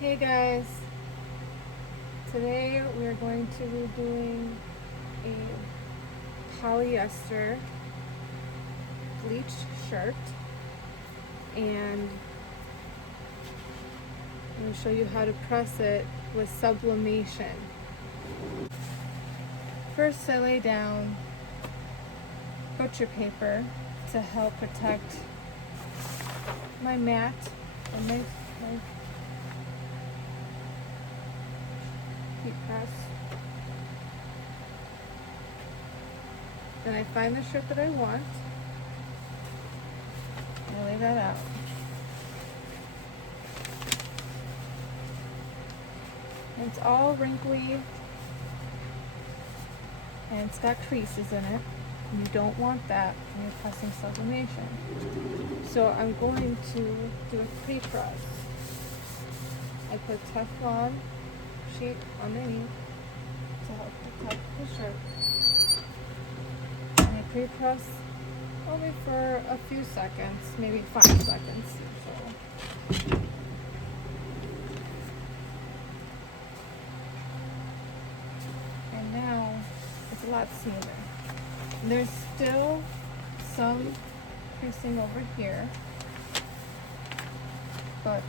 Hey guys, today we are going to be doing a polyester bleached shirt, and I'm going to show you how to press it with sublimation. First, I lay down butcher paper to help protect my mat or my heat press. Then I find the shirt that I want and I lay that out. And it's all wrinkly and it's got creases in it. And you don't want that when you're pressing sublimation. So I'm going to do a pre-press. I put Teflon sheet underneath to help protect the shirt. And I pre-press only for a few seconds, maybe 5 seconds or so. And now it's a lot smoother. There's still some creasing over here, but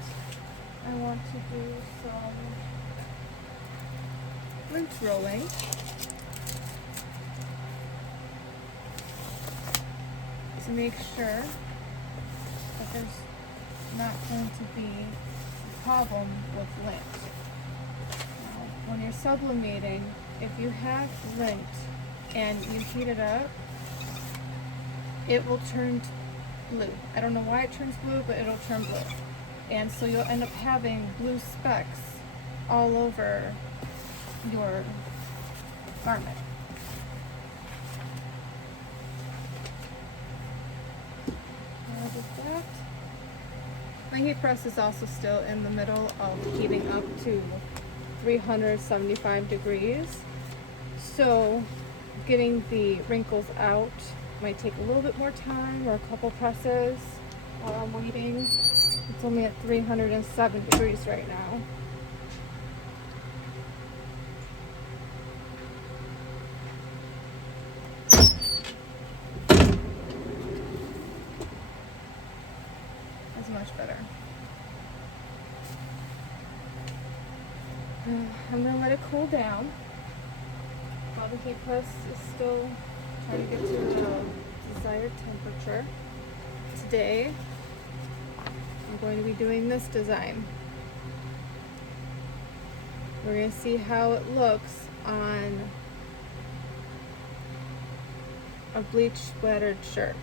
I want to do some rinse rolling. To make sure that there's not going to be a problem with lint. Now, when you're sublimating, if you have lint and you heat it up, it will turn blue. I don't know why it turns blue, but it'll turn blue. And so you'll end up having blue specks all over your garment. With that, my heat press is also still in the middle of heating up to 375 degrees. So getting the wrinkles out might take a little bit more time, or a couple presses while I'm waiting. It's only at 307 degrees right now. That's much better. I'm going to let it cool down while the heat press is still trying to get to the desired temperature. Today, I'm going to be doing this design. We're going to see how it looks on a bleach splattered shirt.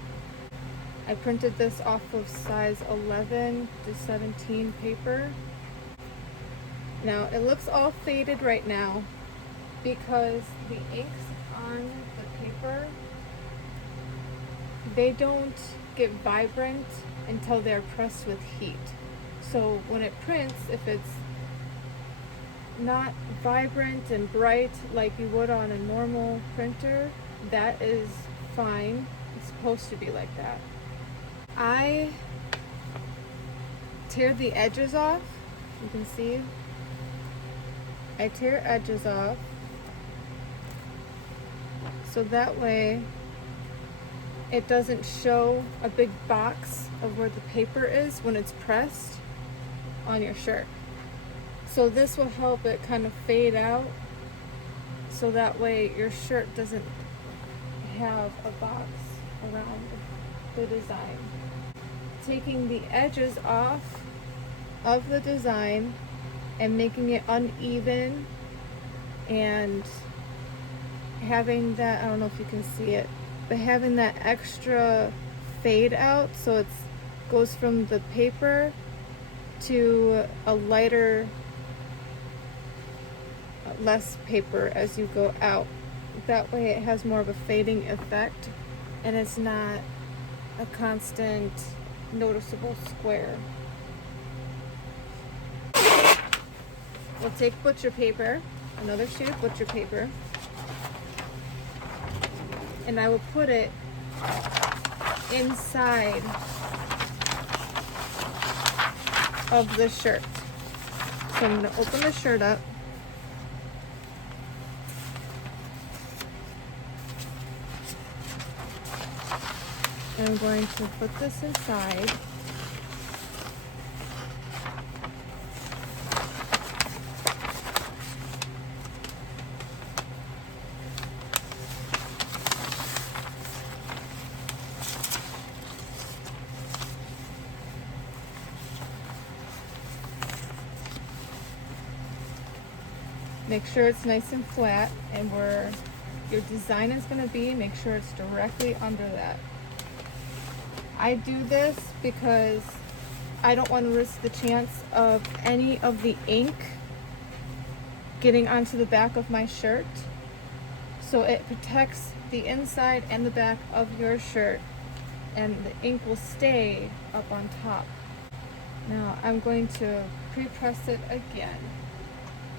I printed this off of size 11 to 17 paper. Now, it looks all faded right now because the inks on the paper, they don't get vibrant until they're pressed with heat. So when it prints, if it's not vibrant and bright like you would on a normal printer, that is fine. It's supposed to be like that. I tear the edges off. You can see I tear edges off so that way it doesn't show a big box of where the paper is when it's pressed on your shirt. So this will help it kind of fade out, so that way your shirt doesn't have a box around the design. Taking the edges off of the design and making it uneven and having that, I don't know if you can see it, but having that extra fade out, so it goes from the paper to a lighter, less paper as you go out. That way it has more of a fading effect and it's not a constant noticeable square. We'll take butcher paper, another sheet of butcher paper, and I will put it inside of the shirt. So I'm going to open the shirt up. And I'm going to put this inside. Make sure it's nice and flat, and where your design is going to be, make sure it's directly under that. I do this because I don't want to risk the chance of any of the ink getting onto the back of my shirt. So it protects the inside and the back of your shirt, and the ink will stay up on top. Now I'm going to pre-press it again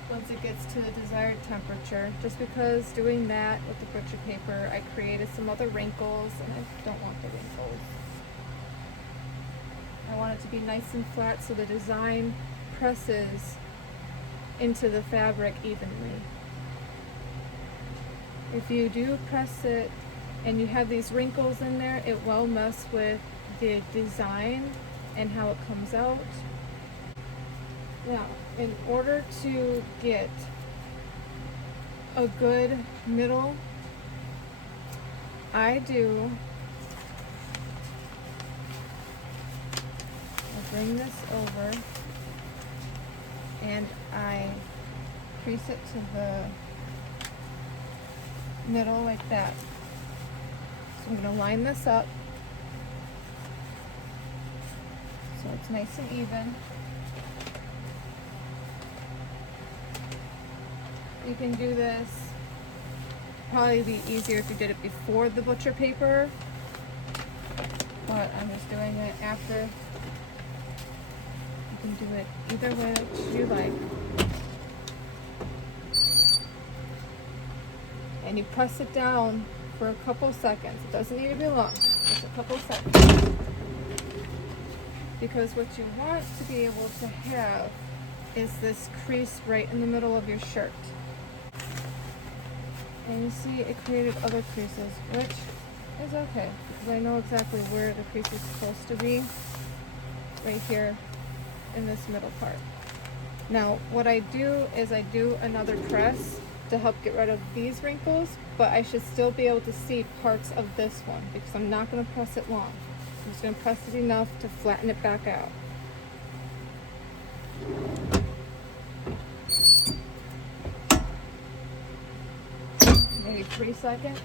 once it gets to the desired temperature, just because doing that with the butcher paper, I created some other wrinkles, and I don't want the wrinkles. I want it to be nice and flat so the design presses into the fabric evenly. If you do press it and you have these wrinkles in there, it will mess with the design and how it comes out. Now, in order to get a good middle, I bring this over and I crease it to the middle like that. So I'm going to line this up so it's nice and even. You can do this, probably be easier if you did it before the butcher paper, but I'm just doing it after. You can do it either way that you like. And you press it down for a couple seconds. It doesn't need to be long, just a couple seconds. Because what you want to be able to have is this crease right in the middle of your shirt. And you see it created other creases, which is okay, because I know exactly where the crease is supposed to be, right here in this middle part. Now, what I do is I do another press to help get rid of these wrinkles, but I should still be able to see parts of this one, because I'm not going to press it long. I'm just going to press it enough to flatten it back out. Maybe 3 seconds.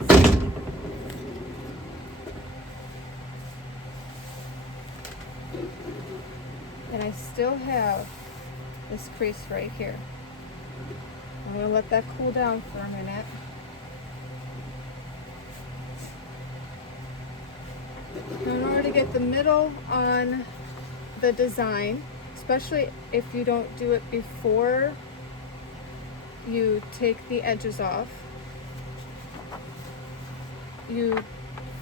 And I still have this crease right here. I'm going to let that cool down for a minute. Now, in order to get the middle on the design, especially if you don't do it before you take the edges off, you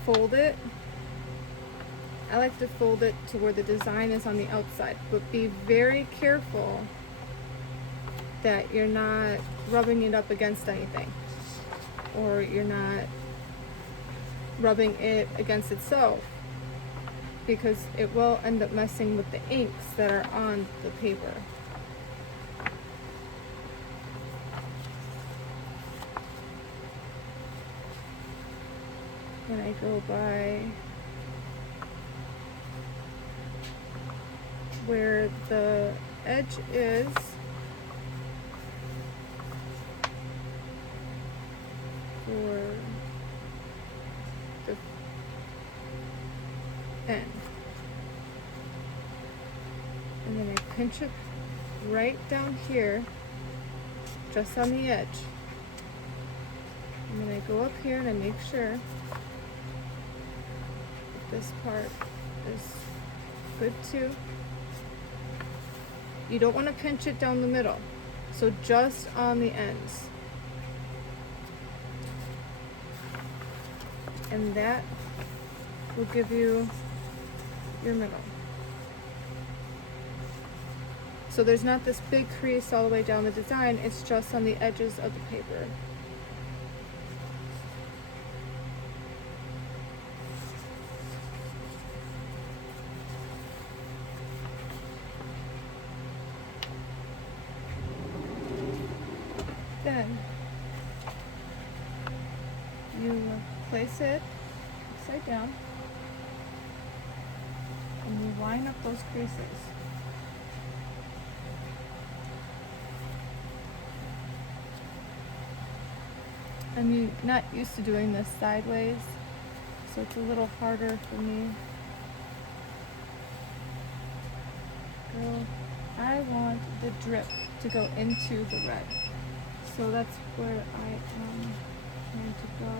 fold it. I like to fold it to where the design is on the outside, but be very careful that you're not rubbing it up against anything, or you're not rubbing it against itself, because it will end up messing with the inks that are on the paper. And I go by where the edge is, for the end. And then I pinch it right down here, just on the edge. And then I go up here and I make sure that this part is good too. You don't want to pinch it down the middle, so just on the ends. And that will give you your middle. So there's not this big crease all the way down the design, it's just on the edges of the paper. Then you place it upside down and you line up those creases. I'm not used to doing this sideways, so it's a little harder for me. I want the drip to go into the red. So that's where I am trying to go.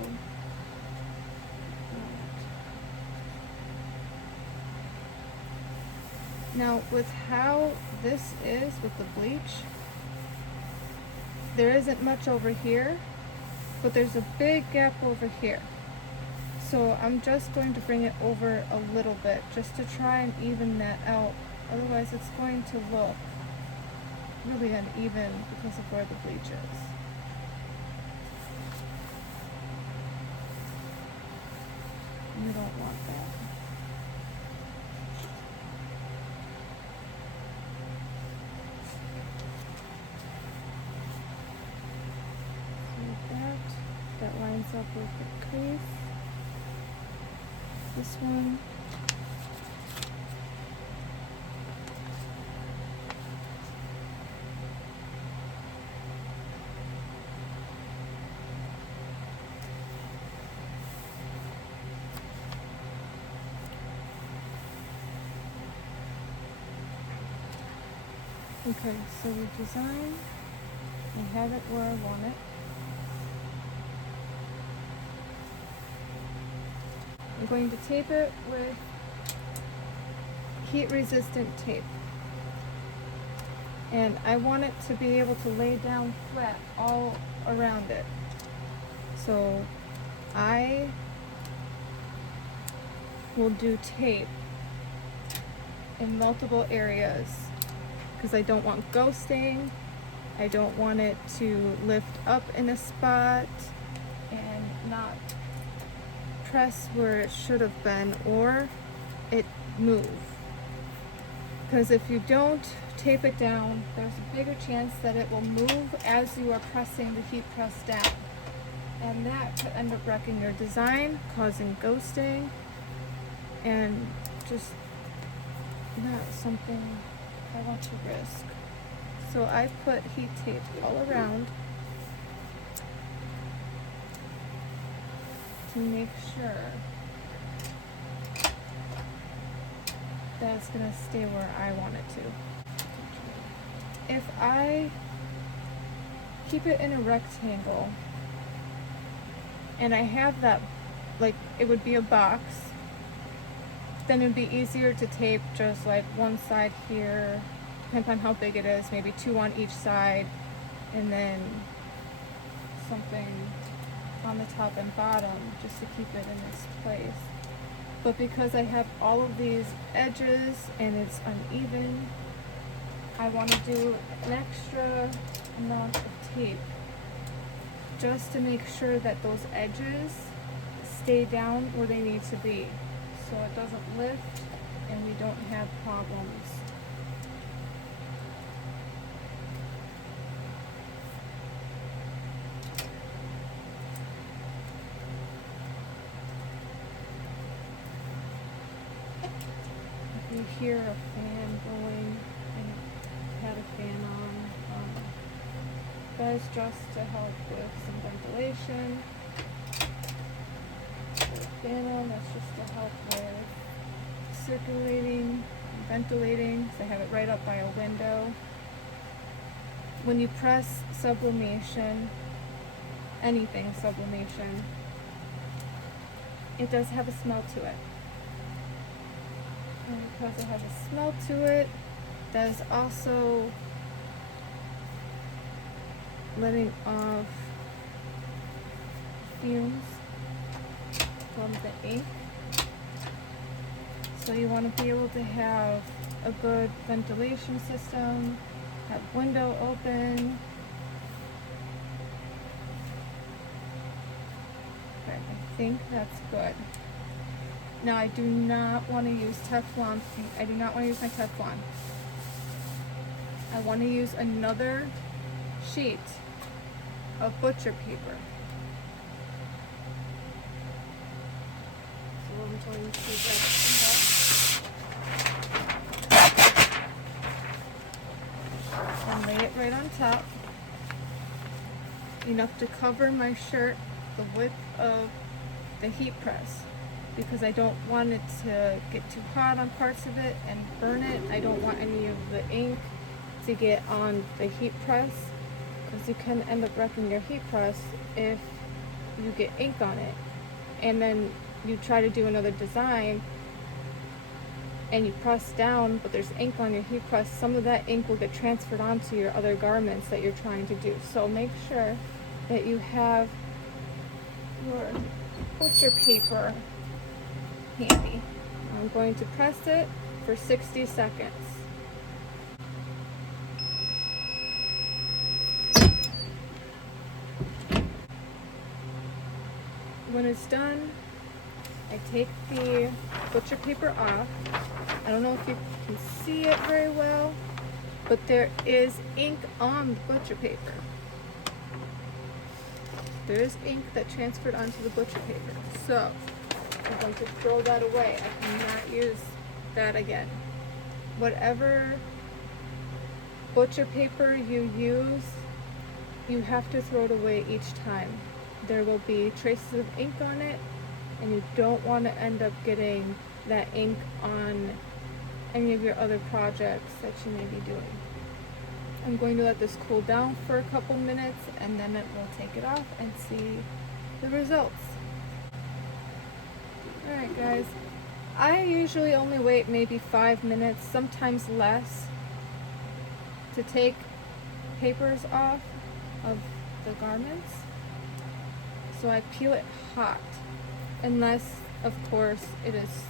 Now, with how this is with the bleach, there isn't much over here, but there's a big gap over here. So I'm just going to bring it over a little bit just to try and even that out. Otherwise it's going to look really uneven because of where the bleach is. You don't want that. So that lines up with the crease. This one. Okay, so the design, I have it where I want it. I'm going to tape it with heat resistant tape. And I want it to be able to lay down flat all around it. So I will do tape in multiple areas because I don't want ghosting. I don't want it to lift up in a spot and not press where it should have been or it move. Because if you don't tape it down, there's a bigger chance that it will move as you are pressing the heat press down. And that could end up wrecking your design, causing ghosting, and just not something I want to risk. So I put heat tape all around to make sure that it's going to stay where I want it to. If I keep it in a rectangle and I have that, like it would be a box, then it would be easier to tape just like one side here, depends on how big it is, maybe 2 on each side, and then something on the top and bottom just to keep it in its place. But because I have all of these edges and it's uneven, I want to do an extra amount of tape just to make sure that those edges stay down where they need to be, so it doesn't lift and we don't have problems. If you hear a fan going, and had a fan on, that is just to help with some ventilation. Put a fan on, that's just to help with circulating and ventilating, because I have it right up by a window. When you press sublimation, anything sublimation, it does have a smell to it. And because it has a smell to it, that is also letting off fumes from the ink. So you want to be able to have a good ventilation system, have window open. Okay, I think that's good. Now I do not want to use Teflon. I do not want to use my Teflon. I want to use another sheet of butcher paper. So I'm going to take that and lay it right on top, enough to cover my shirt the width of the heat press, because I don't want it to get too hot on parts of it and burn it. I don't want any of the ink to get on the heat press, because you can end up wrecking your heat press if you get ink on it. And then you try to do another design and you press down, but there's ink on your heat press. Some of that ink will get transferred onto your other garments that you're trying to do. So make sure that you have your butcher paper handy. I'm going to press it for 60 seconds. When it's done, I take the butcher paper off. I don't know if you can see it very well, but there is ink on the butcher paper. There is ink that transferred onto the butcher paper. So I'm going to throw that away. I cannot use that again. Whatever butcher paper you use, you have to throw it away each time. There will be traces of ink on it, and you don't want to end up getting that ink on any of your other projects that you may be doing. I'm going to let this cool down for a couple minutes, and then we'll take it off and see the results. Alright guys, I usually only wait maybe 5 minutes, sometimes less, to take papers off of the garments. So I peel it hot, unless of course it is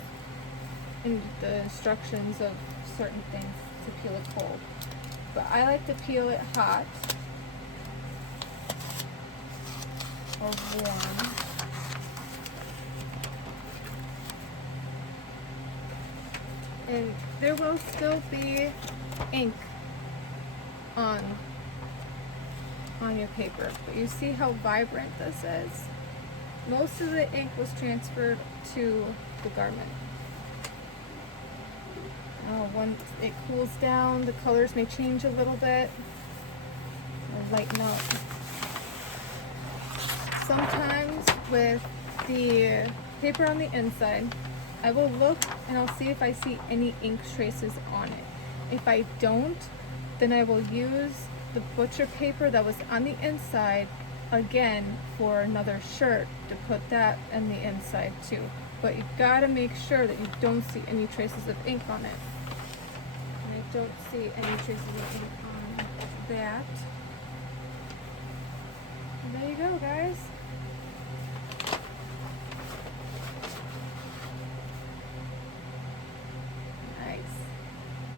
in the instructions of certain things to peel it cold. But I like to peel it hot or warm. And there will still be ink on your paper, but you see how vibrant this is? Most of the ink was transferred to the garment. Once it cools down, the colors may change a little bit or lighten up. Sometimes with the paper on the inside, I will look and I'll see if I see any ink traces on it. If I don't, then I will use the butcher paper that was on the inside again for another shirt to put that in the inside too. But you gotta make sure that you don't see any traces of ink on it. And I don't see any traces of ink on that. And there you go, guys.